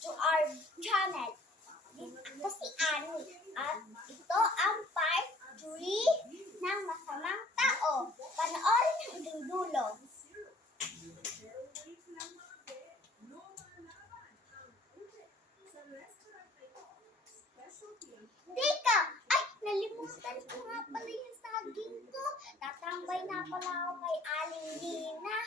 to our channel. Ito si Ani at ito ang part 3 ng Masamang Tao. Panoorin hanggang dulo. Teka! Ay! Nalimutan ko nga pala yung saging ko. Tatambay na pala ako kay Aling Lina.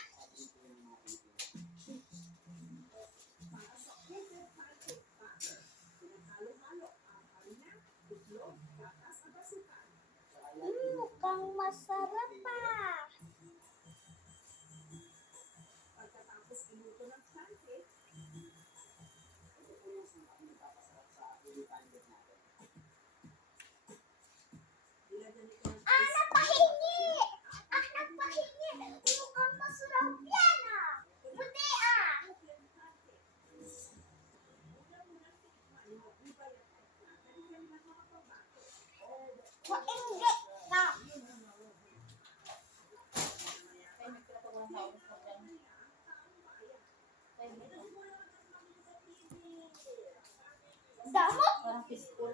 Mukhang masarap pa. Nagpahingi! Nagpahingi! Mukhang masarap yan Buti Wainggit ka! Damot? Parang peaceful.